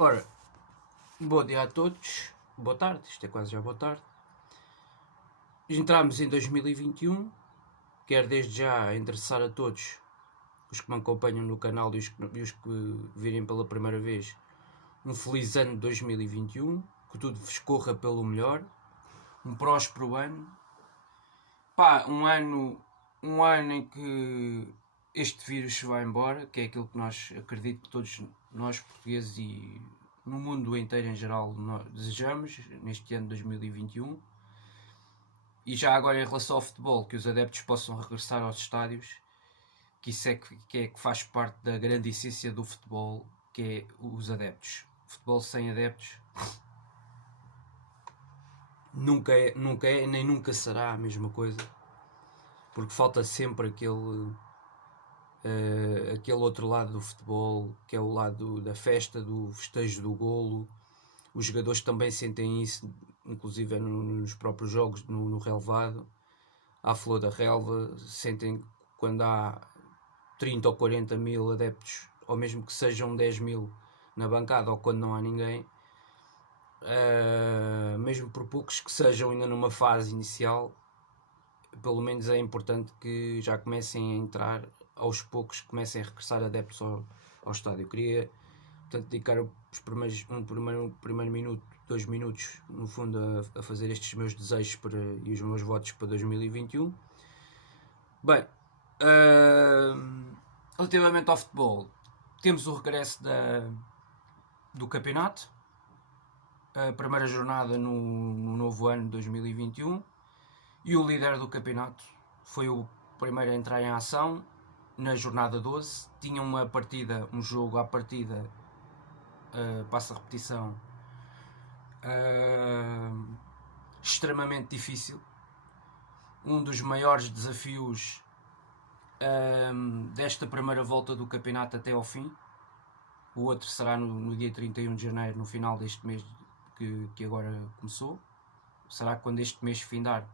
Ora, bom dia a todos, boa tarde, isto é quase já boa tarde. Entramos em 2021, quero desde já endereçar a todos os que me acompanham no canal e os que virem pela primeira vez um feliz ano de 2021, que tudo vos corra pelo melhor, um próspero ano. Um ano em que este vírus se vai embora, que é aquilo que nós acredito que todos nós portugueses e no mundo inteiro em geral nós desejamos neste ano de 2021. E já agora em relação ao futebol, que os adeptos possam regressar aos estádios, que isso é que faz parte da grande essência do futebol, que é os adeptos. Futebol sem adeptos nunca é nem nunca será a mesma coisa, porque falta sempre aquele outro lado do futebol, que é o lado da festa, do festejo do golo. Os jogadores também sentem isso, inclusive nos próprios jogos, no relevado, à flor da relva, sentem quando há 30 ou 40 mil adeptos, ou mesmo que sejam 10 mil na bancada, ou quando não há ninguém, mesmo por poucos que sejam ainda numa fase inicial, pelo menos é importante que já comecem a entrar, aos poucos comecem a regressar adeptos ao estádio. Eu queria, portanto, dedicar um primeiro minuto, 2 minutos, no fundo, a fazer estes meus desejos e os meus votos para 2021. Bem, relativamente ao futebol, temos o regresso do campeonato, a primeira jornada no novo ano de 2021, e o líder do campeonato foi o primeiro a entrar em ação na jornada 12. Tinha um jogo à partida, passa a repetição, extremamente difícil, um dos maiores desafios desta primeira volta do campeonato até ao fim. O outro será no dia 31 de janeiro, no final deste mês que agora começou. Será quando este mês findar,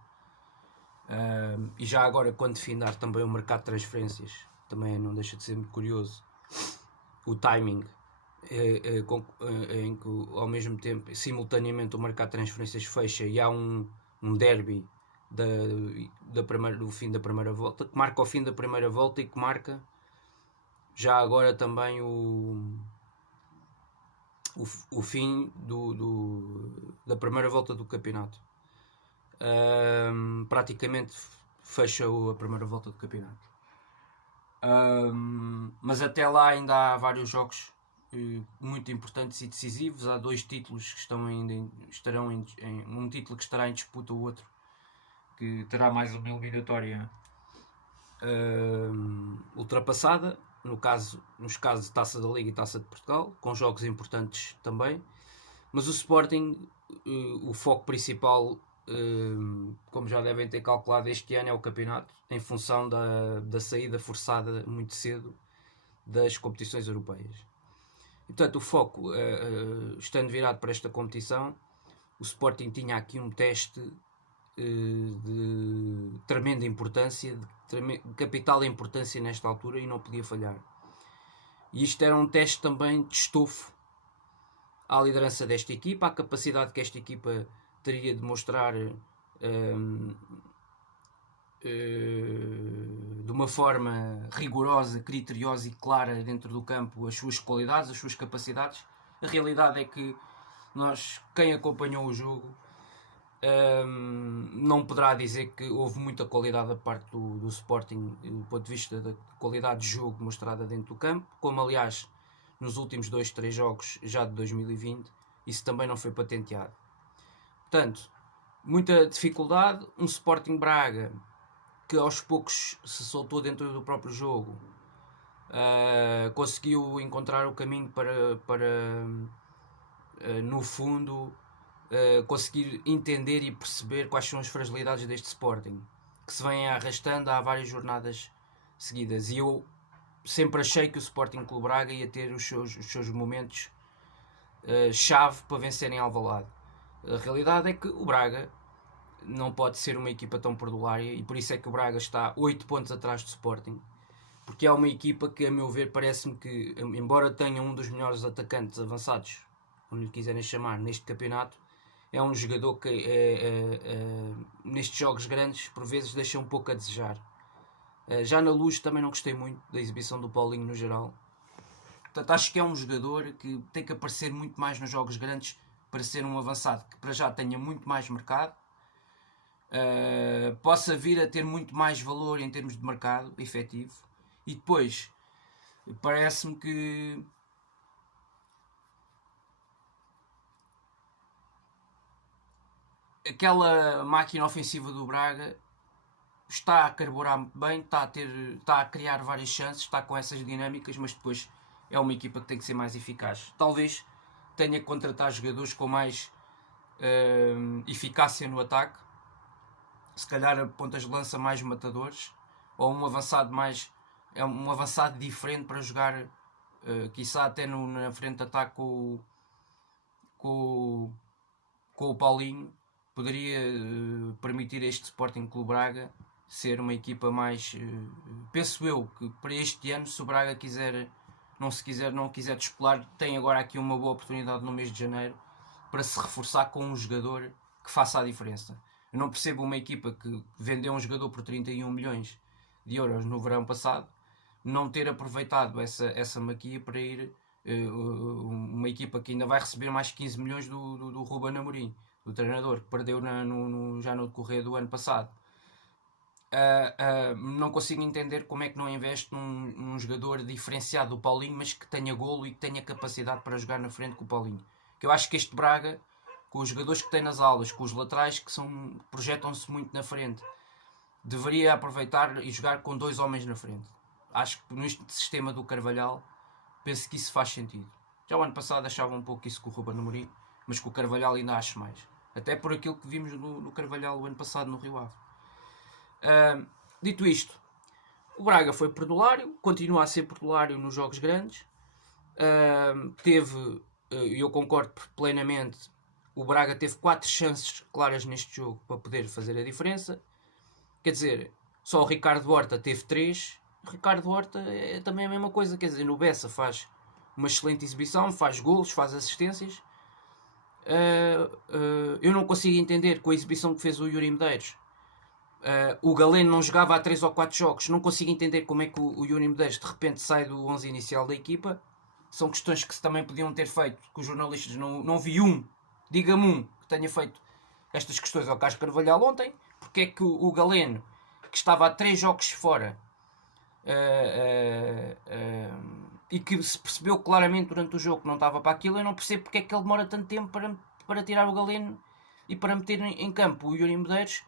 e já agora quando findar também o mercado de transferências, também não deixa de ser muito curioso o timing em que ao mesmo tempo, simultaneamente, o mercado de transferências fecha e há um derby do fim da primeira volta, que marca o fim da primeira volta e que marca já agora também o fim da primeira volta do campeonato. Praticamente fecha a primeira volta do campeonato. Mas até lá ainda há vários jogos muito importantes e decisivos. Há 2 títulos que estarão um título que estará em disputa, o outro que terá mais uma eliminatória ultrapassada, nos casos de Taça da Liga e Taça de Portugal, com jogos importantes também. Mas o Sporting, o foco principal, como já devem ter calculado, este ano é o campeonato, em função da saída forçada muito cedo das competições europeias. E, portanto, o foco, estando virado para esta competição, o Sporting tinha aqui um teste de tremenda importância, de capital importância nesta altura, e não podia falhar. E isto era um teste também de estofo à liderança desta equipa, à capacidade que esta equipa teria de mostrar de uma forma rigorosa, criteriosa e clara dentro do campo as suas qualidades, as suas capacidades. A realidade é que quem acompanhou o jogo, não poderá dizer que houve muita qualidade da parte do Sporting do ponto de vista da qualidade de jogo mostrada dentro do campo, como aliás nos últimos 2-3 jogos já de 2020 isso também não foi patenteado. Portanto, muita dificuldade, um Sporting Braga que aos poucos se soltou dentro do próprio jogo, conseguiu encontrar o caminho para no fundo, conseguir entender e perceber quais são as fragilidades deste Sporting, que se vem arrastando há várias jornadas seguidas. E eu sempre achei que o Sporting Clube Braga ia ter os seus momentos chave para vencer em Alvalade. A realidade é que o Braga não pode ser uma equipa tão perdulária, e por isso é que o Braga está 8 pontos atrás do Sporting, porque é uma equipa que, a meu ver, parece-me que, embora tenha um dos melhores atacantes avançados como lhe quiserem chamar, neste campeonato, é um jogador que nestes jogos grandes por vezes deixa um pouco a desejar. Já na Luz também não gostei muito da exibição do Paulinho no geral. Portanto, acho que é um jogador que tem que aparecer muito mais nos jogos grandes para ser um avançado que para já tenha muito mais mercado, possa vir a ter muito mais valor em termos de mercado efetivo, e depois parece-me que aquela máquina ofensiva do Braga está a carburar muito bem, está a criar várias chances, está com essas dinâmicas, mas depois é uma equipa que tem que ser mais eficaz. Talvez tenha que contratar jogadores com mais eficácia no ataque, se calhar a pontas de lança mais matadores, ou um avançado diferente para jogar, quiçá até na frente de ataque com o Paulinho. Poderia permitir este Sporting Clube Braga ser uma equipa mais, penso eu, que para este ano, se o Braga não quiser descolar, tem agora aqui uma boa oportunidade no mês de janeiro para se reforçar com um jogador que faça a diferença. Eu não percebo uma equipa que vendeu um jogador por 31 milhões de euros no verão passado não ter aproveitado essa maquia para ir uma equipa que ainda vai receber mais 15 milhões do Ruben Amorim, do treinador, que perdeu já no decorrer do ano passado. Não consigo entender como é que não investe num jogador diferenciado do Paulinho, mas que tenha golo e que tenha capacidade para jogar na frente com o Paulinho. Que eu acho que este Braga, com os jogadores que tem nas alas, com os laterais que projetam-se muito na frente, deveria aproveitar e jogar com 2 homens na frente. Acho que neste sistema do Carvalhal, penso que isso faz sentido. Já o ano passado achava um pouco isso com o Ruben Amorim, mas com o Carvalhal ainda acho mais. Até por aquilo que vimos no Carvalhal o ano passado no Rio Ave. Dito isto, o Braga foi perdulário, continua a ser perdulário nos jogos grandes. Eu concordo plenamente, o Braga teve 4 chances claras neste jogo para poder fazer a diferença. Quer dizer, só o Ricardo Horta teve 3. O Ricardo Horta é também a mesma coisa, quer dizer, no Bessa faz uma excelente exibição, faz golos, faz assistências. Eu não consigo entender com a exibição que fez o Yuri Medeiros. O Galeno não jogava há 3 ou 4 jogos. Não consigo entender como é que o Yuri Medeiros de repente sai do 11 inicial da equipa. São questões que também podiam ter feito, que os jornalistas não vi diga-me que tenha feito estas questões ao Carlos Carvalhal ontem. Porque é que o Galeno, que estava há 3 jogos fora, e que se percebeu claramente durante o jogo que não estava para aquilo, eu não percebo porque é que ele demora tanto tempo para tirar o Galeno e para meter em campo o Yuri Medeiros,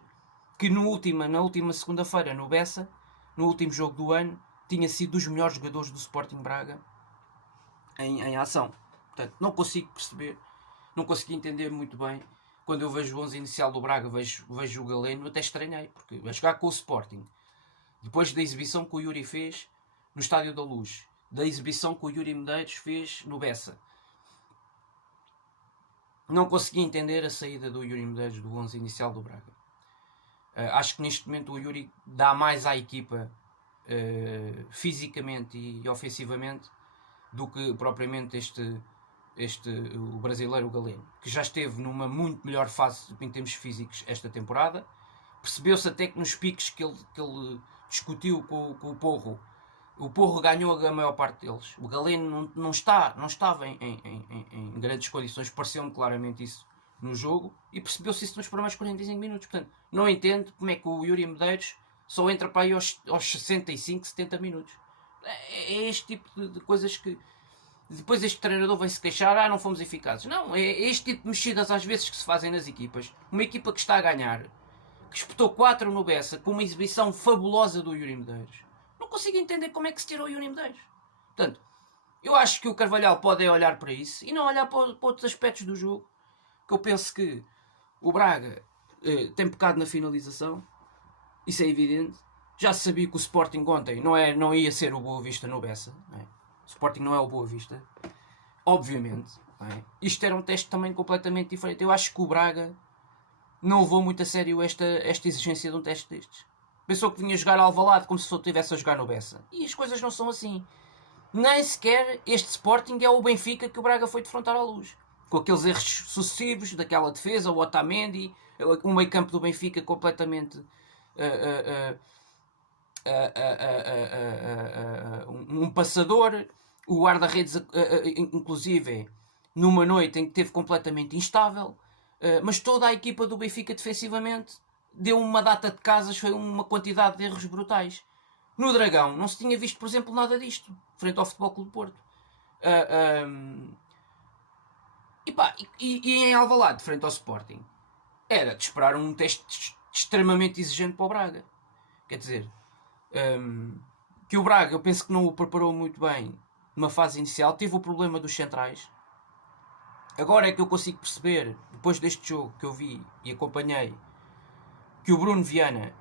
que na última segunda-feira no Bessa, no último jogo do ano, tinha sido dos melhores jogadores do Sporting Braga em ação. Portanto, não consigo perceber, não consegui entender muito bem. Quando eu vejo o 11 inicial do Braga, vejo o Galeno, até estranhei, porque a jogar com o Sporting, depois da exibição que o Yuri fez no Estádio da Luz, da exibição que o Yuri Medeiros fez no Bessa, não consegui entender a saída do Yuri Medeiros do 11 inicial do Braga. Acho que neste momento o Yuri dá mais à equipa fisicamente e ofensivamente do que propriamente o brasileiro, o Galeno, que já esteve numa muito melhor fase em termos físicos esta temporada. Percebeu-se até que nos piques que ele discutiu com o Porro, o Porro ganhou a maior parte deles. O Galeno não estava em grandes condições, pareceu-me claramente isso no jogo, e percebeu-se isso nos primeiros 45 minutos. Portanto, não entendo como é que o Yuri Medeiros só entra para aí aos 65, 70 minutos. É este tipo de coisas que depois este treinador vai se queixar, não fomos eficazes. Não, é este tipo de mexidas às vezes que se fazem nas equipas. Uma equipa que está a ganhar, que espetou 4 no Bessa, com uma exibição fabulosa do Yuri Medeiros. Não consigo entender como é que se tirou o Yuri Medeiros. Portanto, eu acho que o Carvalhal pode olhar para isso e não olhar para outros aspectos do jogo. Que eu penso que o Braga tem pecado na finalização, isso é evidente. Já se sabia que o Sporting ontem não ia ser o Boa Vista no Bessa, não é? O Sporting não é o Boa Vista, obviamente, não é? Isto era um teste também completamente diferente. Eu acho que o Braga não levou muito a sério esta exigência de um teste destes. Pensou que vinha jogar Alvalade como se só estivesse a jogar no Bessa, e as coisas não são assim. Nem sequer este Sporting é o Benfica que o Braga foi defrontar à Luz. com aqueles erros sucessivos daquela defesa, o Otamendi, o meio campo do Benfica completamente um passador, o guarda-redes inclusive numa noite em que esteve completamente instável, mas toda a equipa do Benfica defensivamente deu uma data de casas, foi uma quantidade de erros brutais. No Dragão não se tinha visto, por exemplo, nada disto frente ao Futebol Clube do Porto. E em Alvalade, frente ao Sporting, era de esperar um teste extremamente exigente para o Braga. Quer dizer, que o Braga, eu penso que não o preparou muito bem numa fase inicial. Teve o problema dos centrais. Agora é que eu consigo perceber, depois deste jogo que eu vi e acompanhei, que o Bruno Viana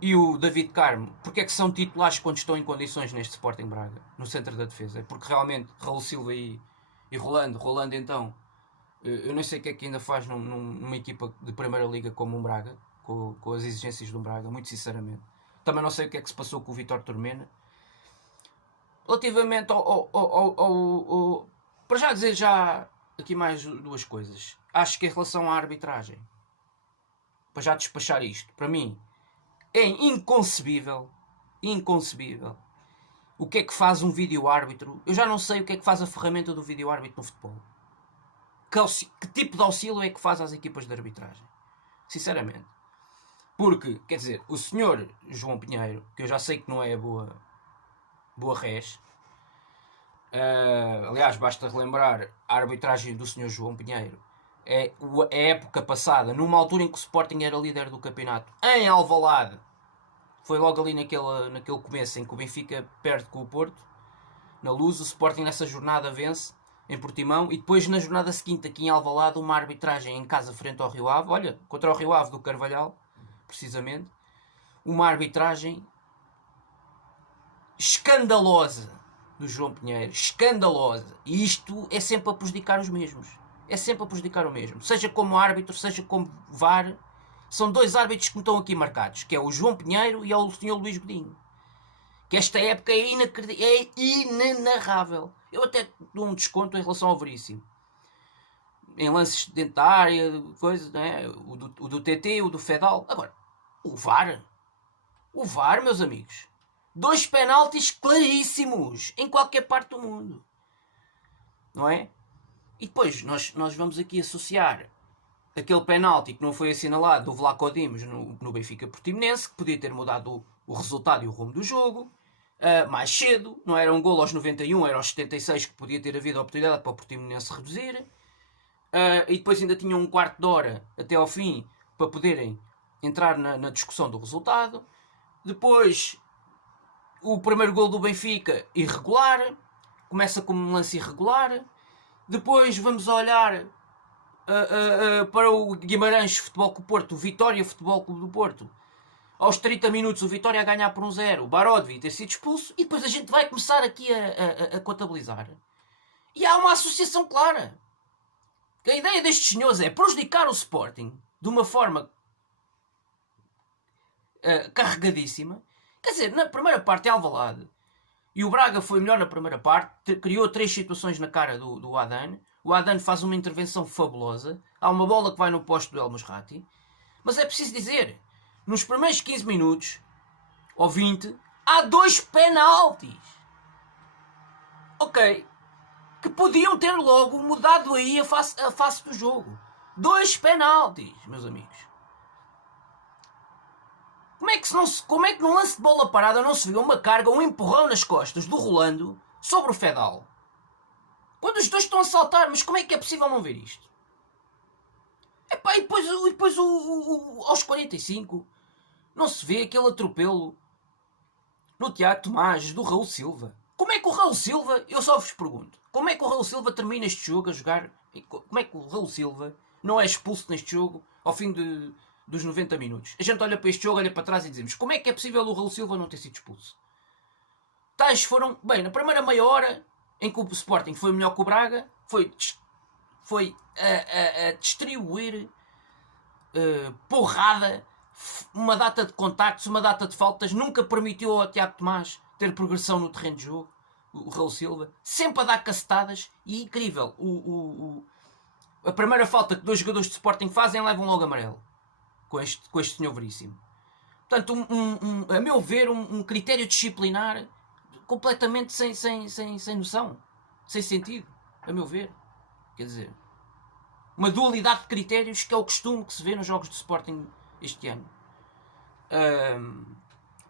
e o David Carmo, porque é que são titulares quando estão em condições neste Sporting Braga, no centro da defesa? É porque realmente Raul Silva e Rolando então, eu não sei o que é que ainda faz numa equipa de Primeira Liga como um Braga, com as exigências de um Braga, muito sinceramente. Também não sei o que é que se passou com o Vítor Turmena. Relativamente para já dizer já aqui mais duas coisas. Acho que em relação à arbitragem, para já despachar isto, para mim é inconcebível o que é que faz um vídeo-árbitro. Eu já não sei o que é que faz a ferramenta do vídeo-árbitro no futebol. Que tipo de auxílio é que faz às equipas de arbitragem? Sinceramente. Porque, quer dizer, o senhor João Pinheiro, que eu já sei que não é boa res, aliás, basta relembrar a arbitragem do senhor João Pinheiro. É a época passada, numa altura em que o Sporting era líder do campeonato, em Alvalade, foi logo ali naquele começo em que o Benfica perde com o Porto, na Luz. O Sporting nessa jornada vence em Portimão, e depois na jornada seguinte aqui em Alvalade uma arbitragem em casa frente ao Rio Ave, olha, contra o Rio Ave do Carvalhal, precisamente, uma arbitragem escandalosa do João Pinheiro, escandalosa, e isto é sempre a prejudicar os mesmos, é sempre a prejudicar o mesmo, seja como árbitro, seja como VAR. São dois árbitros que me estão aqui marcados, que é o João Pinheiro e é o Sr. Luís Godinho, que esta época é inenarrável. Eu até dou um desconto em relação ao Veríssimo, em lances dentro da área, coisas, né? O do TT, o do Fedal. Agora, o VAR, meus amigos, 2 penaltis claríssimos em qualquer parte do mundo, não é? E depois nós vamos aqui associar aquele penalti que não foi assinalado do Vlaco Dimos no Benfica Portimonense, que podia ter mudado o resultado e o rumo do jogo, mais cedo. Não era um golo aos 91, era aos 76, que podia ter havido a oportunidade para o Portimonense reduzir. E depois ainda tinham um quarto de hora até ao fim para poderem entrar na discussão do resultado. Depois, o primeiro golo do Benfica, irregular, começa como um lance irregular. Depois vamos olhar para o Guimarães Futebol Clube do Porto, o Vitória Futebol Clube do Porto. Aos 30 minutos o Vitória a ganhar por 1-0, o Baró devia ter sido expulso, e depois a gente vai começar aqui a contabilizar. E há uma associação clara. A ideia destes senhores é prejudicar o Sporting de uma forma carregadíssima. Quer dizer, na primeira parte é Alvalade, e o Braga foi melhor na primeira parte, criou 3 situações na cara do Adan. O Adan faz uma intervenção fabulosa, há uma bola que vai no posto do El Musrati, mas é preciso dizer, nos primeiros 15 minutos ou 20 há 2 penaltis, ok, que podiam ter logo mudado aí a face do jogo. 2 penaltis, meus amigos. Como é que num lance de bola parada não se viu uma carga, um empurrão nas costas do Rolando sobre o Fedal? Quando os dois estão a saltar, mas como é que é possível não ver isto? Epá, e depois aos 45 não se vê aquele atropelo no Tiago Tomás do Raul Silva. Como é que o Raul Silva, eu só vos pergunto, como é que o Raul Silva termina este jogo a jogar? Como é que o Raul Silva não é expulso neste jogo ao fim dos 90 minutos? A gente olha para este jogo, olha para trás e dizemos, como é que é possível o Raul Silva não ter sido expulso? Tais foram, bem, na primeira meia hora em que o Sporting foi melhor que o Braga, foi a distribuir porrada, uma data de contactos, uma data de faltas, nunca permitiu ao Tiago Tomás ter progressão no terreno de jogo, o Raul Silva, sempre a dar cacetadas, e incrível, A primeira falta que 2 jogadores de Sporting fazem levam logo amarelo. Com este senhor Veríssimo. Portanto, a meu ver, um critério disciplinar completamente sem noção. Sem sentido. A meu ver. Quer dizer, uma dualidade de critérios que é o costume que se vê nos jogos de Sporting este ano.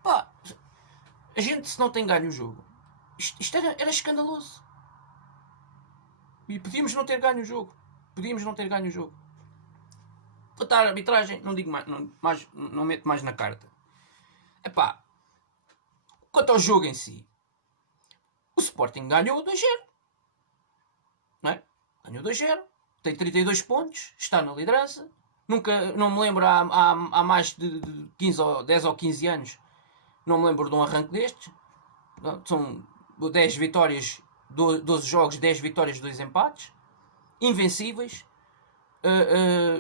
Pá, a gente, se não tem ganho o jogo, isto era escandaloso. E podíamos não ter ganho o jogo. Votar a arbitragem, não digo mais, não meto mais na carta. Epá, quanto ao jogo em si, o Sporting ganhou 2-0. Não é? Ganhou 2-0. Tem 32 pontos, está na liderança. Não me lembro há mais de 10 ou 15 anos, não me lembro de um arranque destes. São 10 vitórias, 12 jogos, 10 vitórias, 2 empates. Invencíveis.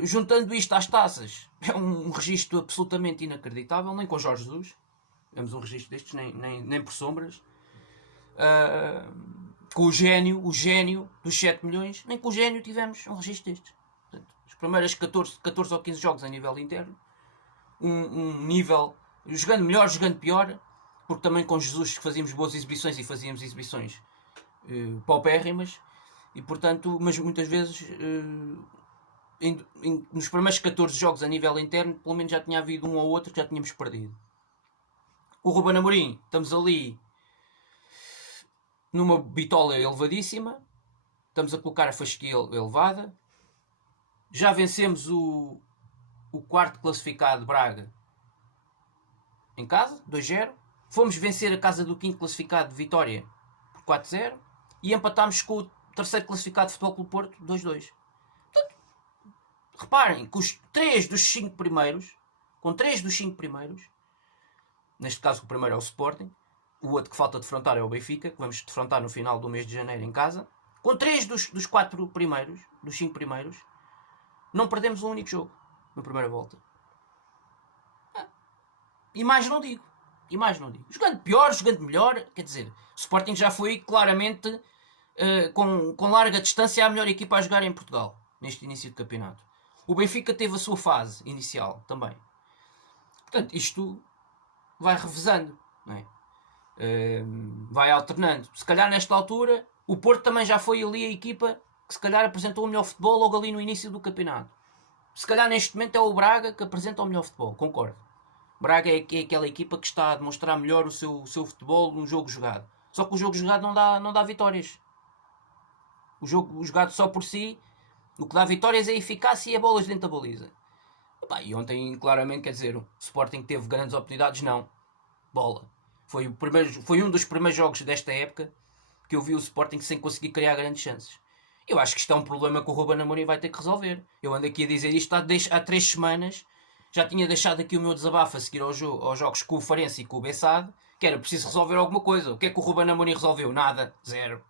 Juntando isto às taças, é um registro absolutamente inacreditável. Nem com Jorge Jesus temos um registro destes, nem por sombras. Com o gênio dos 7 milhões, nem com o gênio tivemos um registro destes. Portanto, as primeiras 14 ou 15 jogos a nível interno, um nível, jogando melhor, jogando pior, porque também com Jesus fazíamos boas exibições e fazíamos exibições paupérrimas, e portanto, mas muitas vezes nos primeiros 14 jogos a nível interno, pelo menos já tinha havido um ou outro que já tínhamos perdido. O Ruben Amorim, estamos ali numa bitola elevadíssima, estamos a colocar a fasquia elevada, já vencemos o quarto classificado Braga em casa, 2-0, fomos vencer a casa do quinto classificado Vitória por 4-0 e empatámos com o terceiro classificado Futebol Clube Porto 2-2. Portanto, reparem que os 3 dos 5 primeiros, neste caso o primeiro é o Sporting, o outro que falta defrontar é o Benfica, que vamos defrontar no final do mês de janeiro em casa. Com 3 dos 4 primeiros, dos 5 primeiros, não perdemos um único jogo na primeira volta. E mais não digo. Jogando pior, jogando melhor, quer dizer, o Sporting já foi claramente com larga distância a melhor equipa a jogar em Portugal neste início de campeonato. O Benfica teve a sua fase inicial também. Portanto, isto vai revezando, não é? Vai alternando. Se calhar nesta altura o Porto também já foi ali a equipa que se calhar apresentou o melhor futebol logo ali no início do campeonato. Se calhar neste momento é o Braga que apresenta o melhor futebol, concordo. Braga é aquela equipa que está a demonstrar melhor o seu futebol no jogo jogado. Só que o jogo jogado não dá vitórias. O jogo jogado só por si, o que dá vitórias é a eficácia e a bolas dentro da baliza. E ontem claramente, quer dizer, o Sporting teve grandes oportunidades, não. Bola. Foi um dos primeiros jogos desta época que eu vi o Sporting sem conseguir criar grandes chances. Eu acho que isto é um problema que o Ruben Amorim vai ter que resolver. Eu ando aqui a dizer isto há 3 semanas. Já tinha deixado aqui o meu desabafo a seguir aos jogos com o Farense e com o Bessade, que era preciso resolver alguma coisa. O que é que o Ruben Amorim resolveu? Nada. Zero.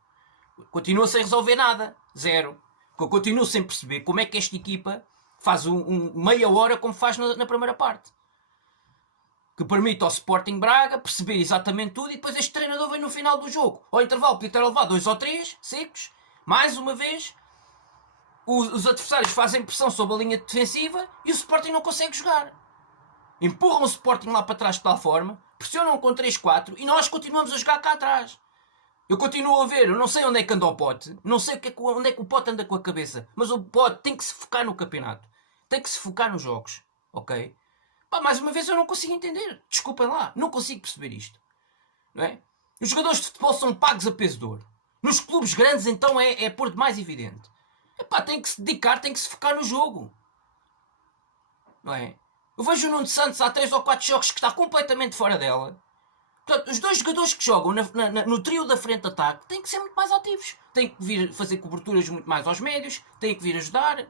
Continua sem resolver nada. Zero. Eu continuo sem perceber como é que esta equipa faz meia hora como faz na primeira parte. Que permite ao Sporting Braga perceber exatamente tudo e depois este treinador vem no final do jogo. Ao intervalo podia ter levado 2 ou 3 secos. Mais uma vez, os adversários fazem pressão sobre a linha defensiva e o Sporting não consegue jogar. Empurram o Sporting lá para trás de tal forma, pressionam com 3-4 e nós continuamos a jogar cá atrás. Eu continuo a ver, eu não sei onde é que anda o Pote, não sei onde é que o Pote anda com a cabeça, mas o Pote tem que se focar no campeonato, tem que se focar nos jogos, ok? Mais uma vez eu não consigo entender, desculpem lá, não consigo perceber isto, não é? Os jogadores de futebol são pagos a peso de ouro, nos clubes grandes então é por demais evidente. Tem que se dedicar, tem que se focar no jogo, não é? Eu vejo o Nuno Santos há 3 ou 4 jogos que está completamente fora dela. Portanto, os 2 jogadores que jogam no trio da frente de ataque têm que ser muito mais ativos. Têm que vir fazer coberturas muito mais aos médios, têm que vir ajudar.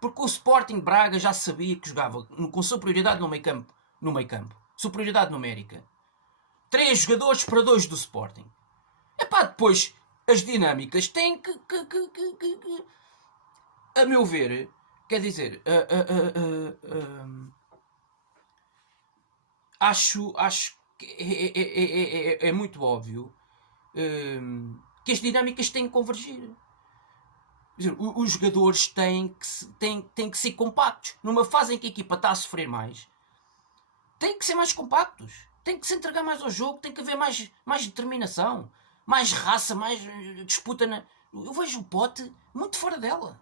Porque o Sporting Braga já sabia que jogava com superioridade no meio campo. Superioridade numérica. 3 jogadores para 2 do Sporting. Depois as dinâmicas têm que a meu ver, quer dizer, acho que é muito óbvio que as dinâmicas têm que convergir. Os jogadores têm que ser compactos. Numa fase em que a equipa está a sofrer mais, têm que ser mais compactos. Têm que se entregar mais ao jogo. Tem que haver mais determinação, mais raça, mais disputa. Eu vejo o Pote muito fora dela.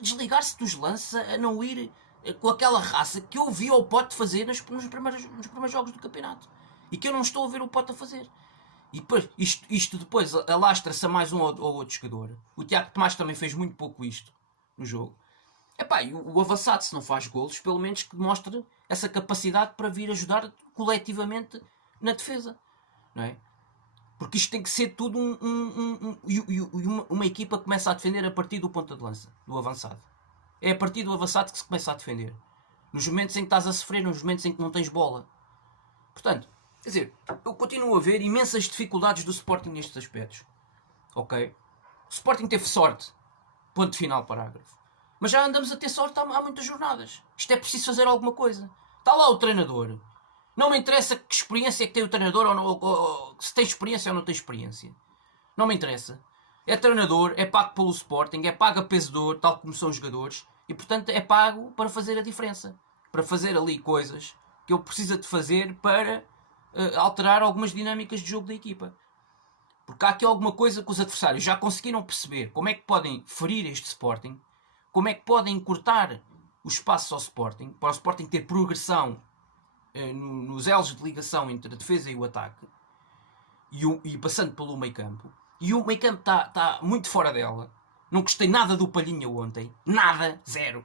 Desligar-se dos lances, a não ir com aquela raça que eu vi o Pote fazer nos primeiros jogos do campeonato. E que eu não estou a ver o Pote a fazer. E depois, isto depois alastra-se a mais um ou outro jogador. O Tiago Tomás também fez muito pouco isto no jogo. Epá, e o avançado, se não faz golos, pelo menos que demonstre essa capacidade para vir ajudar coletivamente na defesa. Não é? Porque isto tem que ser tudo uma equipa que começa a defender a partir do ponta de lança, do avançado. É a partir do avançado que se começa a defender. Nos momentos em que estás a sofrer, nos momentos em que não tens bola. Portanto, quer dizer, eu continuo a ver imensas dificuldades do Sporting nestes aspectos. Ok? O Sporting teve sorte. Ponto final, parágrafo. Mas já andamos a ter sorte há muitas jornadas. Isto é preciso fazer alguma coisa. Está lá o treinador. Não me interessa que experiência é que tem o treinador ou se tem experiência ou não tem experiência. Não me interessa. É treinador, é pago pelo Sporting, é pago a peso de ouro, tal como são os jogadores. E portanto é pago para fazer a diferença. Para fazer ali coisas que ele precisa de fazer para alterar algumas dinâmicas de jogo da equipa. Porque há aqui alguma coisa que os adversários já conseguiram perceber como é que podem ferir este Sporting, como é que podem encurtar o espaço ao Sporting, para o Sporting ter progressão nos elos de ligação entre a defesa e o ataque, e passando pelo meio campo. E o meio campo está muito fora dela. Não gostei nada do Palhinha ontem. Nada, zero.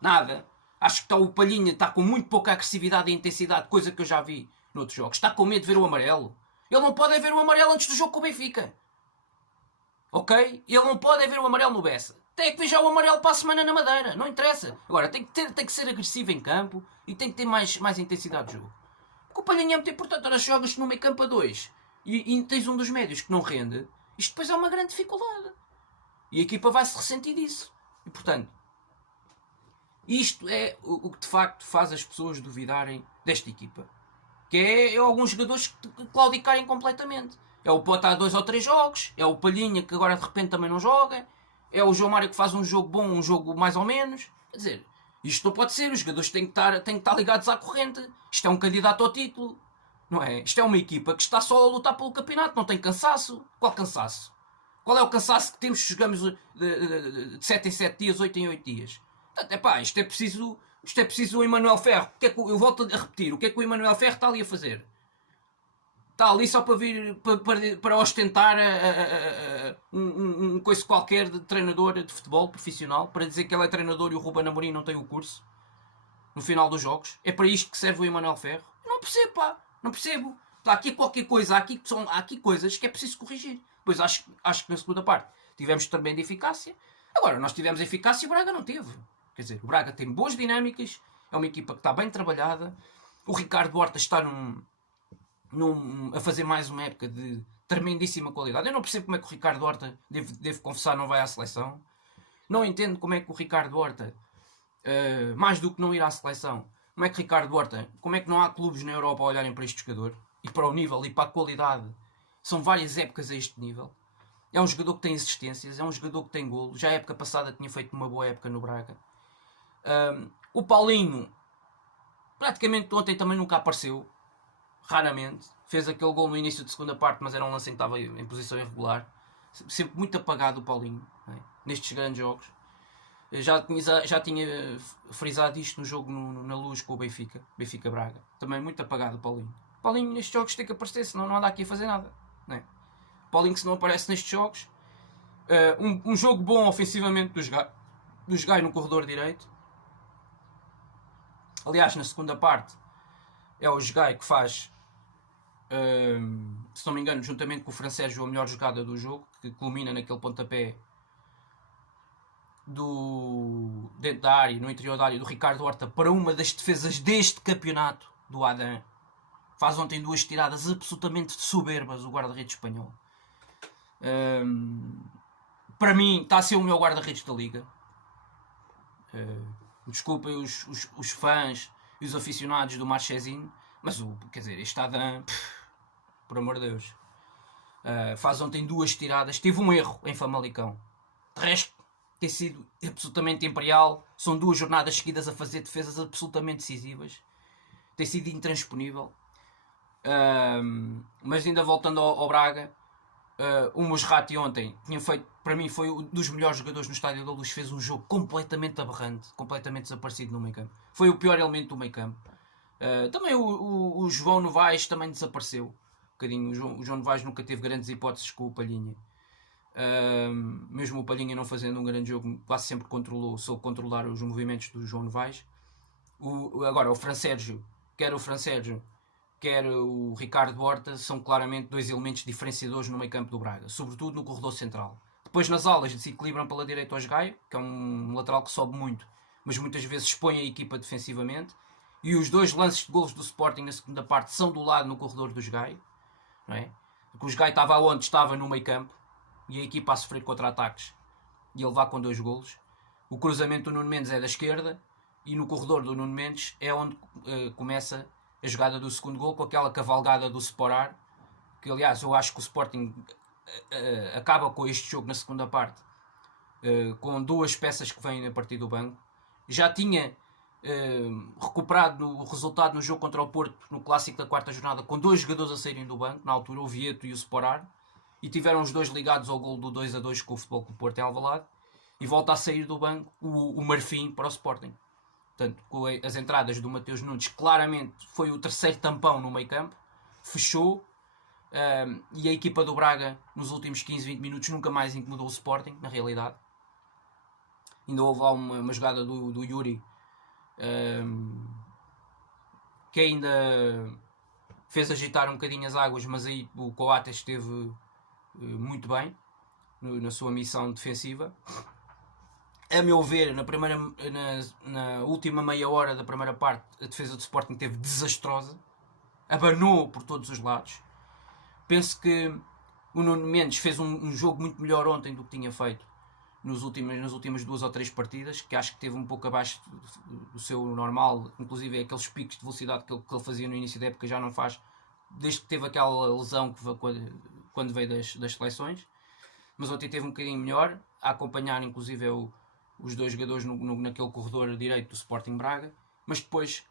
Nada. Acho que o Palhinha está com muito pouca agressividade e intensidade, coisa que eu já vi noutros jogos. Está com medo de ver o amarelo. Ele não pode ver o amarelo antes do jogo com o Benfica. Ok? Ele não pode ver o amarelo no Bessa. Tem que ver já o amarelo para a semana na Madeira. Não interessa. Agora, tem que ser agressivo em campo e tem que ter mais intensidade de jogo. Porque o Palhinha é muito importante. Ora, jogas no meio campo a 2 e tens um dos médios que não rende. Isto depois é uma grande dificuldade. E a equipa vai se ressentir disso. E portanto, isto é o que de facto faz as pessoas duvidarem desta equipa. Que é alguns jogadores que claudicarem completamente. É o Pote há 2 ou 3 jogos. É o Palhinha que agora de repente também não joga. É o João Mário que faz um jogo bom, um jogo mais ou menos. Quer dizer, isto não pode ser. Os jogadores têm que estar ligados à corrente. Isto é um candidato ao título. Não é? Isto é uma equipa que está só a lutar pelo campeonato. Não tem cansaço. Qual cansaço? Qual é o cansaço que temos se jogamos de 7 em 7 dias, 8 em 8 dias? Portanto, epá, isto é preciso o Emanuel Ferro. Eu volto a repetir. O que é que o Emanuel Ferro está ali a fazer? Está ali só para vir para ostentar um coisa qualquer de treinador de futebol profissional, para dizer que ele é treinador e o Ruben Amorim não tem o curso no final dos jogos. É para isto que serve o Emanuel Ferro? Eu não percebo, pá. Não percebo. Está aqui qualquer coisa. Há aqui coisas que é preciso corrigir. Pois acho que na segunda parte tivemos também de eficácia. Agora, nós tivemos eficácia e o Braga não teve. Quer dizer, o Braga tem boas dinâmicas, é uma equipa que está bem trabalhada. O Ricardo Horta está a fazer mais uma época de tremendíssima qualidade. Eu não percebo como é que o Ricardo Horta, devo confessar, não vai à seleção. Não entendo como é que o Ricardo Horta, mais do que não ir à seleção, como é que Ricardo Horta, como é que não há clubes na Europa a olharem para este jogador e para o nível e para a qualidade. São várias épocas a este nível. É um jogador que tem existências, é um jogador que tem golo. Já a época passada tinha feito uma boa época no Braga. O Paulinho, praticamente ontem também nunca apareceu. Raramente. Fez aquele gol no início de segunda parte, mas era um lance em que estava em posição irregular. Sempre muito apagado o Paulinho, né? Nestes grandes jogos. Eu já tinha frisado isto no jogo na Luz com o Benfica Braga. Também muito apagado o Paulinho. O Paulinho nestes jogos tem que aparecer, senão não anda aqui a fazer nada, né? Paulinho que se não aparece nestes jogos. Um jogo bom ofensivamente dos Gai no corredor direito. Aliás, na segunda parte é o Gai que faz, se não me engano, juntamente com o Fran Sérgio, a melhor jogada do jogo, que culmina naquele pontapé dentro da área, no interior da área do Ricardo Horta, para uma das defesas deste campeonato do Adam. Faz ontem 2 tiradas absolutamente soberbas o guarda-redes espanhol. Para mim está a ser o melhor guarda-redes da liga. Desculpem os fãs e os aficionados do Marchesino, mas quer dizer, este Adam, por amor de Deus, faz ontem 2 tiradas. Teve um erro em Famalicão. De resto, tem sido absolutamente imperial. São 2 jornadas seguidas a fazer defesas absolutamente decisivas. Tem sido intransponível. Mas ainda voltando ao Braga, o Musrati ontem tinha feito, para mim foi um dos melhores jogadores no Estádio da Luz, fez um jogo completamente aberrante, completamente desaparecido no meio campo. Foi o pior elemento do meio campo. Também o João Novaes também desapareceu um bocadinho. O João Novaes nunca teve grandes hipóteses com o Palhinha. Mesmo o Palhinha não fazendo um grande jogo, quase sempre soube controlar os movimentos do João Novaes. Agora o Fran Sérgio, quer o Ricardo Horta, são claramente 2 elementos diferenciadores no meio campo do Braga, sobretudo no corredor central. Depois nas alas desequilibram pela direita o Gaio, que é um lateral que sobe muito, mas muitas vezes expõe a equipa defensivamente. E os 2 lances de golos do Sporting na segunda parte são do lado no corredor do Gaio, não é? Porque o Gaio estava onde estava, no meio campo, e a equipa a sofrer contra-ataques e a levar com 2 golos. O cruzamento do Nuno Mendes é da esquerda, e no corredor do Nuno Mendes é onde começa a jogada do segundo gol, com aquela cavalgada do Sporar, que aliás eu acho que o Sporting acaba com este jogo na segunda parte, com 2 peças que vêm a partir do banco. Já tinha recuperado o resultado no jogo contra o Porto, no clássico da 4ª jornada, com 2 jogadores a saírem do banco, na altura o Vieto e o Sporar, e tiveram os 2 ligados ao gol do 2-2 com o Futebol Clube Porto em Alvalade, e volta a sair do banco o Marfim para o Sporting. Portanto, com as entradas do Mateus Nunes, claramente foi o terceiro tampão no meio campo, fechou, e a equipa do Braga nos últimos 15-20 minutos nunca mais incomodou o Sporting, na realidade. Ainda houve lá uma jogada do Yuri, que ainda fez agitar um bocadinho as águas, mas aí o Coates esteve muito bem na sua missão defensiva. A meu ver, na última meia hora da primeira parte, a defesa do Sporting esteve desastrosa, abanou por todos os lados. Penso que o Nuno Mendes fez um jogo muito melhor ontem do que tinha feito nas últimas 2 ou 3 partidas, que acho que esteve um pouco abaixo do seu normal, inclusive aqueles picos de velocidade que ele fazia no início da época já não faz, desde que teve aquela lesão quando veio das seleções. Mas ontem teve um bocadinho melhor, a acompanhar inclusive os 2 jogadores naquele corredor direito do Sporting Braga, mas depois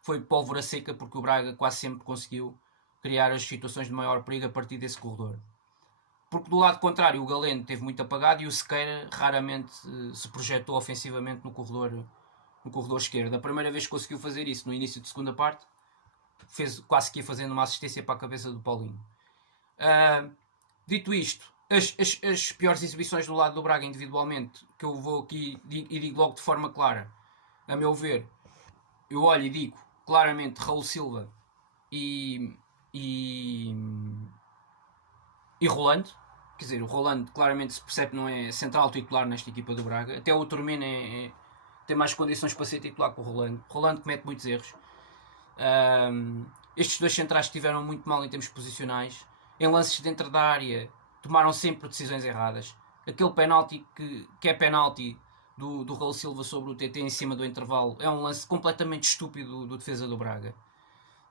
foi pólvora seca, porque o Braga quase sempre conseguiu criar as situações de maior perigo a partir desse corredor. Porque do lado contrário o Galeno teve muito apagado e o Sequeira raramente se projetou ofensivamente no corredor esquerdo. A primeira vez que conseguiu fazer isso, no início de segunda parte, quase que ia fazendo uma assistência para a cabeça do Paulinho. Dito isto, as piores exibições do lado do Braga individualmente, que eu vou aqui e digo logo de forma clara, a meu ver, eu olho e digo claramente Raul Silva e Rolando. Quer dizer, o Rolando claramente se percebe que não é central titular nesta equipa do Braga. Até o Turmena tem mais condições para ser titular que o Rolando. Rolando comete muitos erros. Estes 2 centrais estiveram muito mal em termos posicionais. Em lances dentro da área tomaram sempre decisões erradas. Aquele penalti que é penalti do Raul Silva sobre o TT em cima do intervalo é um lance completamente estúpido do defesa do Braga,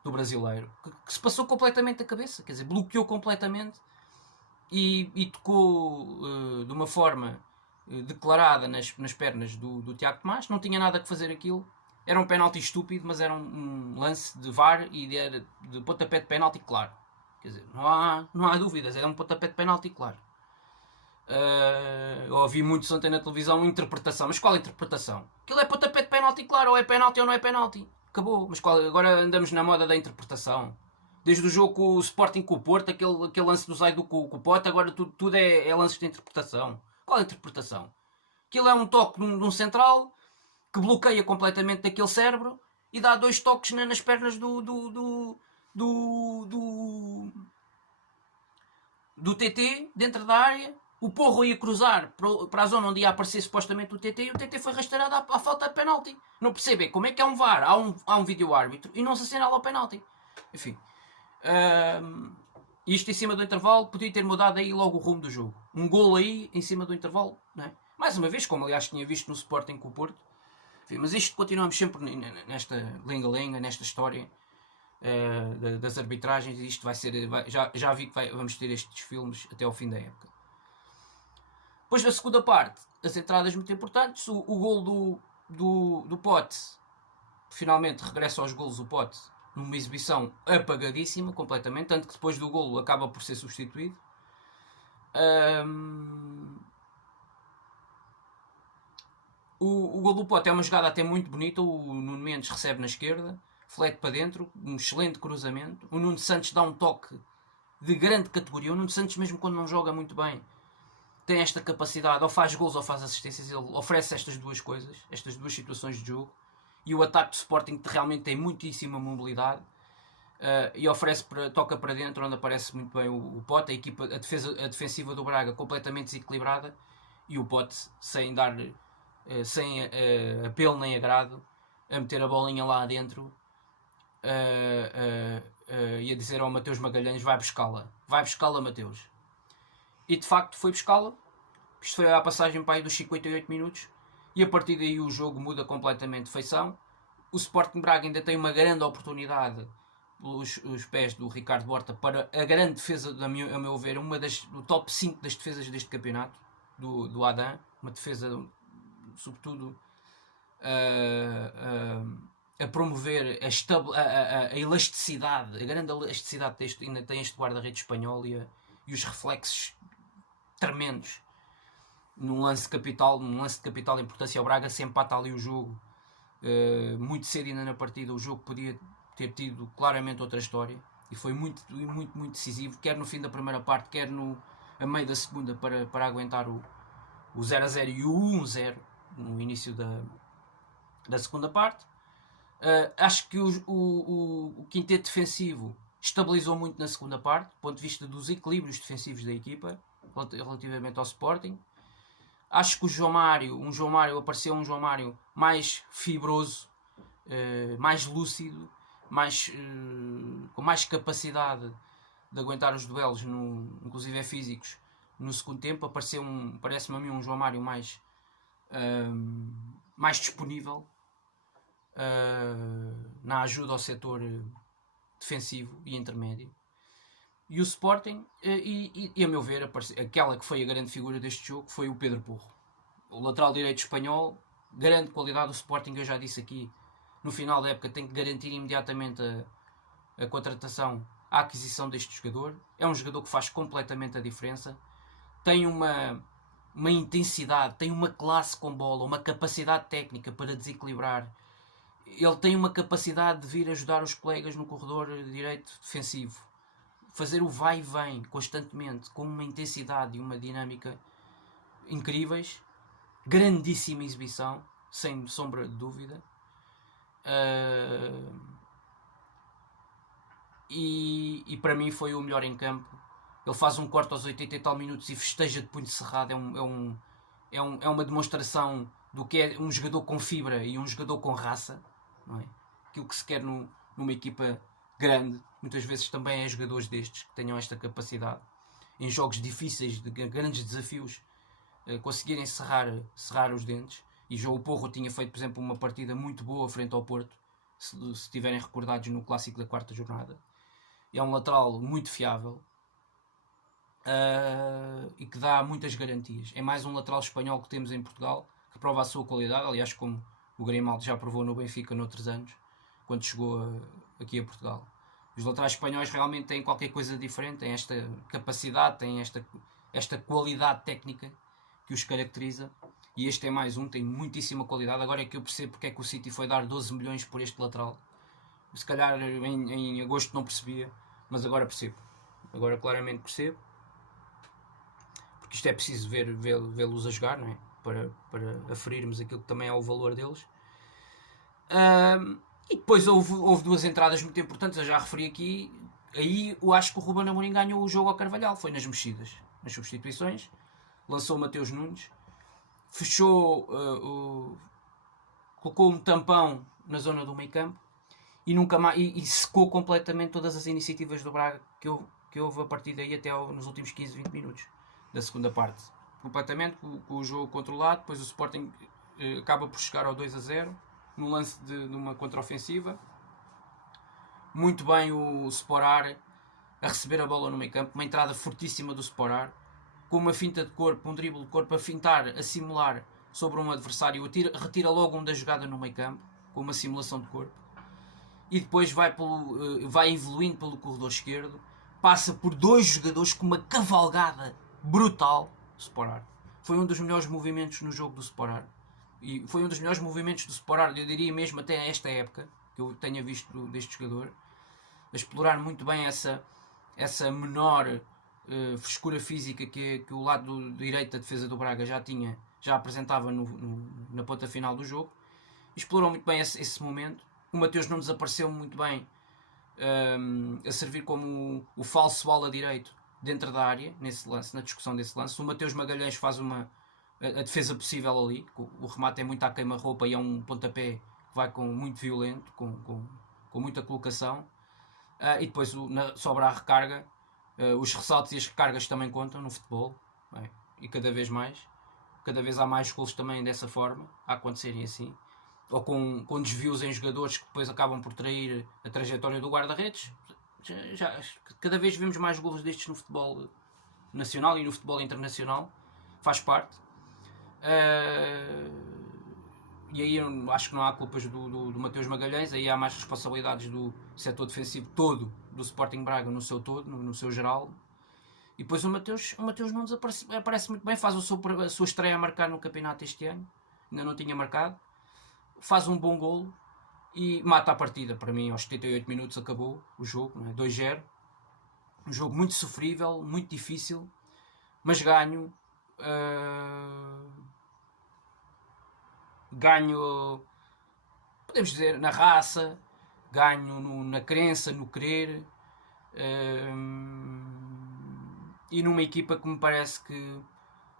do brasileiro, que se passou completamente da cabeça, quer dizer, bloqueou completamente e tocou de uma forma declarada nas pernas do Tiago Tomás. Não tinha nada que fazer aquilo. Era um penalti estúpido, mas era um lance de VAR e de pontapé de penalti claro. Quer dizer, não há dúvidas, é um pontapé de penalti claro. Eu ouvi muitos ontem na televisão interpretação, mas qual interpretação? Aquilo é pontapé de penalti claro, ou é penalti ou não é penalti. Acabou, mas agora andamos na moda da interpretação. Desde o jogo com o Sporting com o Porto, aquele lance do Zaidu com o Pote, agora tudo é lances de interpretação. Qual é a interpretação? Aquilo é um toque de um central que bloqueia completamente daquele cérebro e dá 2 toques nas pernas do TT dentro da área. O Porro ia cruzar para a zona onde ia aparecer supostamente o TT e o TT foi rastreado à falta de penalti. Não percebem como é que há um VAR, há um vídeo árbitro e não se assinala o penalti. Enfim, isto em cima do intervalo podia ter mudado aí logo o rumo do jogo. Um golo aí em cima do intervalo, não é? Mais uma vez, como aliás tinha visto no Sporting com o Porto. Enfim, mas isto continuamos sempre nesta lenga-lenga, nesta história das arbitragens. Isto vai ser, já vi que vamos ter estes filmes até ao fim da época. Depois da segunda parte, as entradas muito importantes. O gol do Pote, finalmente regressa aos golos do Pote, numa exibição apagadíssima, completamente, tanto que depois do golo acaba por ser substituído. O gol do Pote é uma jogada até muito bonita. O Nuno Mendes recebe na esquerda, flete para dentro, um excelente cruzamento. O Nuno Santos dá um toque de grande categoria. O Nuno Santos, mesmo quando não joga muito bem, tem esta capacidade, ou faz gols ou faz assistências. Ele oferece estas duas coisas, estas duas situações de jogo. E o ataque do Sporting realmente tem muitíssima mobilidade. E oferece toca para dentro, onde aparece muito bem o Pote. A defensiva do Braga completamente desequilibrada, e o Pote sem dar apelo nem agrado, a meter a bolinha lá dentro, e a dizer ao Mateus Magalhães: vai buscá-la, Mateus. E de facto foi buscá-la. Isto foi a passagem para aí dos 58 minutos, e a partir daí o jogo muda completamente de feição. O Sporting Braga ainda tem uma grande oportunidade pelos pés do Ricardo Horta para a grande defesa, a meu ver, do top 5 das defesas deste campeonato, do Adam. Uma defesa, sobretudo, a promover a elasticidade, a grande elasticidade deste. Ainda tem este guarda-redes espanhol e os reflexos tremendos num lance de capital importância. O Braga se empata ali o jogo muito cedo ainda na partida. O jogo podia ter tido claramente outra história, e foi muito decisivo, quer no fim da primeira parte, quer a meio da segunda, para aguentar o 0-0 e o 1-0 no início da segunda parte. Acho que o quinteto defensivo estabilizou muito na segunda parte, do ponto de vista dos equilíbrios defensivos da equipa relativamente ao Sporting. Acho que apareceu um João Mário mais fibroso, mais lúcido, com mais capacidade de aguentar os duelos, inclusive físicos, no segundo tempo. Parece-me a mim um João Mário mais disponível na ajuda ao setor defensivo e intermédio. E o Sporting, e a meu ver, aquela que foi a grande figura deste jogo foi o Pedro Porro, o lateral direito espanhol. Grande qualidade. O Sporting, eu já disse aqui, no final da época tem que garantir imediatamente a contratação, a aquisição deste jogador. É um jogador que faz completamente a diferença. Tem uma intensidade, tem uma classe com bola, uma capacidade técnica para desequilibrar. Ele tem uma capacidade de vir ajudar os colegas no corredor direito defensivo, fazer o vai e vem constantemente, com uma intensidade e uma dinâmica incríveis. Grandíssima exibição, sem sombra de dúvida. E para mim foi o melhor em campo. Ele faz um corte aos 80 e tal minutos e festeja de punho cerrado. É uma demonstração do que é um jogador com fibra e um jogador com raça, não é? Aquilo que se quer numa equipa grande. Muitas vezes também é jogadores destes que tenham esta capacidade, em jogos difíceis, de grandes desafios, conseguirem cerrar os dentes. E João Porro tinha feito, por exemplo, uma partida muito boa frente ao Porto, se estiverem recordados, no clássico da quarta jornada. É um lateral muito fiável, e que dá muitas garantias. É mais um lateral espanhol que temos em Portugal, que prova a sua qualidade, aliás, como o Grimaldo já provou no Benfica noutros anos, quando chegou aqui a Portugal. Os laterais espanhóis realmente têm qualquer coisa diferente, têm esta capacidade, têm esta qualidade técnica que os caracteriza, e este é mais um, tem muitíssima qualidade. Agora é que eu percebo porque é que o City foi dar 12 milhões por este lateral. Se calhar em agosto não percebia, mas agora percebo. Agora claramente percebo, porque isto é preciso vê-los a jogar, não é? Para aferirmos aquilo que também é o valor deles. E depois houve duas entradas muito importantes, eu já referi aqui. Aí eu acho que o Ruben Amorim ganhou o jogo ao Carvalhal, foi nas mexidas, nas substituições. Lançou o Mateus Nunes, fechou, colocou um tampão na zona do meio campo, e nunca mais, e secou completamente todas as iniciativas do Braga que houve a partir daí até nos últimos 15-20 minutos da segunda parte. Completamente, com o jogo controlado. Depois o Sporting acaba por chegar ao 2-0 num lance de uma contraofensiva. Muito bem o Sporar a receber a bola no meio campo, uma entrada fortíssima do Sporar, com uma finta de corpo, um drible de corpo, a fintar, a simular sobre um adversário, retira logo da jogada no meio campo, com uma simulação de corpo, e depois vai evoluindo pelo corredor esquerdo, passa por 2 jogadores com uma cavalgada brutal. Sporar. Foi um dos melhores movimentos no jogo do Sporar. E foi um dos melhores movimentos do Sporar, eu diria mesmo até esta época, que eu tenha visto deste jogador, a explorar muito bem essa menor frescura física que o lado direito da defesa do Braga já apresentava na ponta final do jogo. Explorou muito bem esse momento. O Mateus Nunes apareceu muito bem a servir como o falso ala direito dentro da área, nesse lance, na discussão desse lance. O Mateus Magalhães faz a defesa possível ali. O remate é muito à queima-roupa e é um pontapé que vai muito violento, com muita colocação. E depois sobra a recarga. Os ressaltos e as recargas também contam no futebol. E cada vez há mais golos também dessa forma, a acontecerem assim. Ou com desvios em jogadores que depois acabam por trair a trajetória do guarda-redes. Cada vez vemos mais golos destes no futebol nacional e no futebol internacional. Faz parte. E aí eu acho que não há culpas do Mateus Magalhães. Aí há mais responsabilidades do setor defensivo todo do Sporting Braga, no seu todo, no seu geral. E depois o Mateus Nunes aparece muito bem, faz a sua estreia a marcar no campeonato este ano. Ainda não tinha marcado. Faz um bom golo e mata a partida. Para mim, aos 78 minutos acabou o jogo, né? 2-0. Um jogo muito sofrível, muito difícil, mas ganho, podemos dizer, na raça, ganho na crença, no querer, e numa equipa que me parece que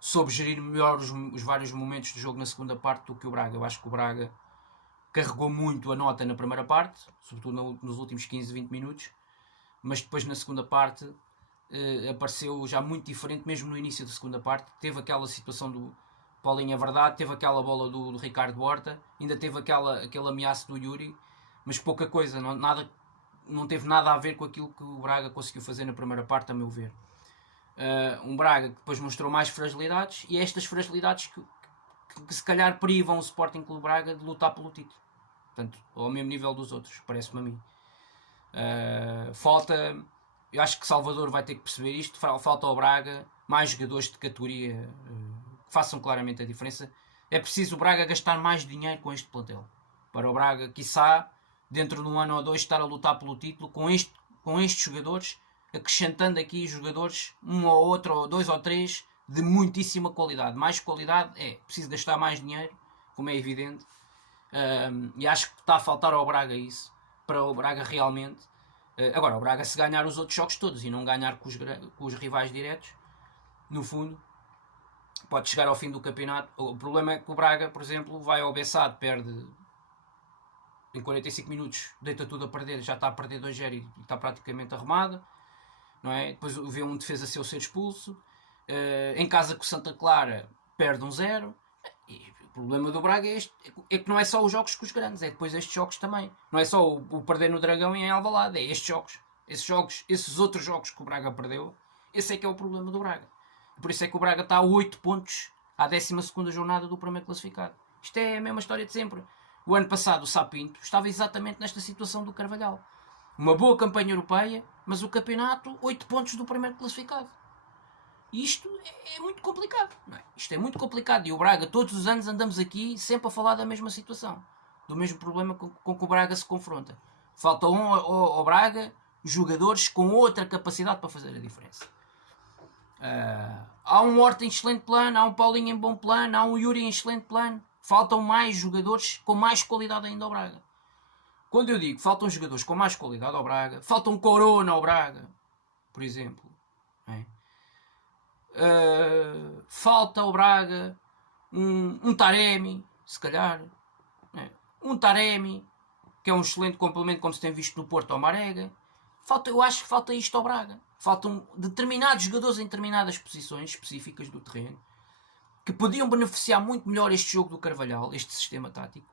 soube gerir melhor os vários momentos do jogo na segunda parte do que o Braga. Eu acho que o Braga carregou muito a nota na primeira parte, sobretudo nos últimos 15, 20 minutos, mas depois na segunda parte apareceu já muito diferente, mesmo no início da segunda parte. Teve aquela situação do Paulinho, é verdade, teve aquela bola do Ricardo Horta, ainda teve aquele ameaço do Yuri, mas pouca coisa, não teve nada a ver com aquilo que o Braga conseguiu fazer na primeira parte, a meu ver. Um Braga que depois mostrou mais fragilidades, e estas fragilidades que se calhar privam o Sporting Clube Braga de lutar pelo título, portanto, ao mesmo nível dos outros, parece-me a mim. Eu acho que Salvador vai ter que perceber isto. Falta ao Braga mais jogadores de categoria que façam claramente a diferença. É preciso o Braga gastar mais dinheiro com este plantel, para o Braga, quiçá, dentro de um ano ou dois, estar a lutar pelo título com estes jogadores, acrescentando aqui jogadores, um ou outro, ou dois ou três, de muitíssima qualidade. Mais qualidade preciso gastar mais dinheiro, como é evidente, e acho que está a faltar ao Braga isso, para o Braga realmente. Agora, o Braga, se ganhar os outros jogos todos e não ganhar com os rivais diretos, no fundo, pode chegar ao fim do campeonato. O problema é que o Braga, por exemplo, vai ao Bessade, perde em 45 minutos, deita tudo a perder, já está a perder 2-0 e está praticamente arrumado, não é? Depois vê um defesa seu ser expulso. Em casa com Santa Clara perde 1-0. E o problema do Braga é que não é só os jogos com os grandes, é depois estes jogos também. Não é só o perder no Dragão e em Alvalade, é estes jogos, esses outros jogos que o Braga perdeu. Esse é que é o problema do Braga. Por isso é que o Braga está a 8 pontos à 12ª jornada do primeiro classificado. Isto é a mesma história de sempre. O ano passado o Sapinto estava exatamente nesta situação do Carvalhal. Uma boa campanha europeia, mas o campeonato 8 pontos do primeiro classificado. E isto é muito complicado, não é? Isto é muito complicado. E o Braga, todos os anos andamos aqui sempre a falar da mesma situação, do mesmo problema com que o Braga se confronta. Falta ao Braga jogadores com outra capacidade para fazer a diferença. Há um Horta em excelente plano, há um Paulinho em bom plano, há um Yuri em excelente plano. Faltam mais jogadores com mais qualidade ainda ao Braga. Quando eu digo faltam jogadores com mais qualidade ao Braga, faltam Corona ao Braga, por exemplo. Falta ao Braga um Taremi, se calhar. Um Taremi, que é um excelente complemento, como se tem visto no Porto ao Marega. Eu acho que falta isto ao Braga. Faltam determinados jogadores em determinadas posições específicas do terreno que podiam beneficiar muito melhor este jogo do Carvalhal, este sistema tático,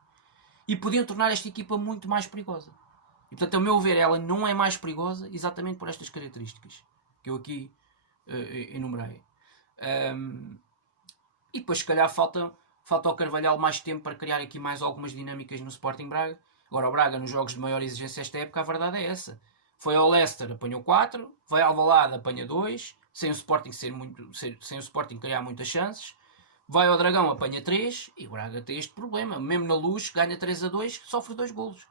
e podiam tornar esta equipa muito mais perigosa. E portanto, ao meu ver, ela não é mais perigosa exatamente por estas características que eu aqui enumerei. E depois, se calhar, falta ao Carvalhal mais tempo para criar aqui mais algumas dinâmicas no Sporting Braga. Agora, o Braga, nos jogos de maior exigência esta época, a verdade é essa. Foi ao Leicester, apanhou 4. Vai ao Alvalade, apanha 2. Sem o Sporting, sem o Sporting criar muitas chances. Vai ao Dragão, apanha 3. E o Braga tem este problema. Mesmo na Luz, ganha 3-2, sofre 2 golos.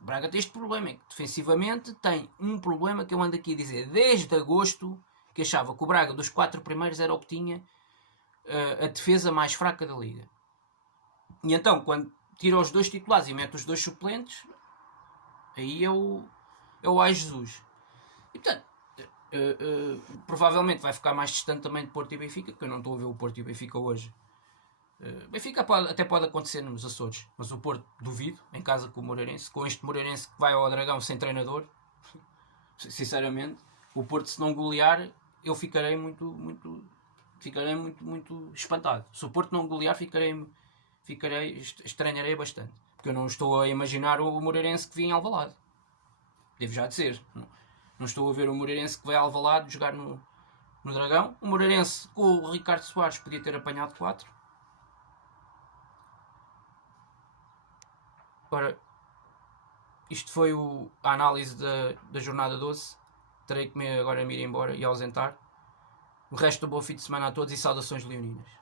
O Braga tem este problema. É que, defensivamente, tem um problema que eu ando aqui a dizer desde agosto, que achava que o Braga, dos 4 primeiros, era o que tinha a defesa mais fraca da Liga. E então, quando tira os 2 titulares e mete os 2 suplentes, aí eu ai Jesus. E portanto, provavelmente vai ficar mais distante também de Porto e Benfica, porque eu não estou a ver o Porto e o Benfica hoje. Benfica até pode acontecer nos Açores, mas o Porto duvido, em casa com o Moreirense, com este Moreirense que vai ao Dragão sem treinador. Sinceramente, o Porto, se não golear, eu ficarei muito espantado. Se o Porto não golear, estranharei bastante, porque eu não estou a imaginar o Moreirense que vinha em Alvalade. Devo já dizer, não estou a ver o Moreirense que vai a Alvalade jogar no Dragão. O Moreirense com o Ricardo Soares podia ter apanhado 4. Ora, isto foi a análise da jornada 12. Terei que agora me ir embora e ausentar. O resto do bom fim de semana a todos e saudações leoninas.